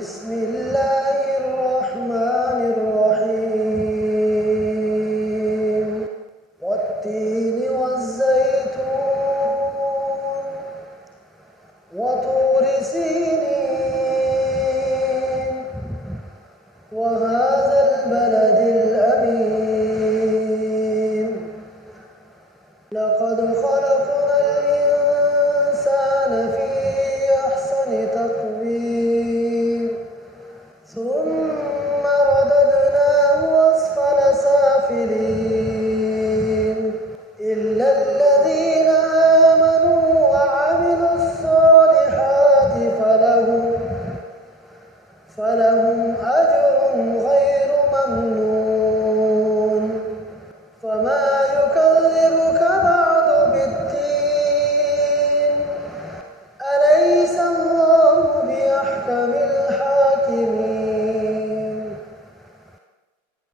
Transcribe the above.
بسم الله الرحمن الرحيم والتين والزيتون وطور سينين وهذا البلد الأمين لقد خلقنا الإنسان في أحسن تقويم ثم رددناه أسفل سافلين إلا الذين آمنوا وعملوا الصالحات فلهم أجر غير ممنون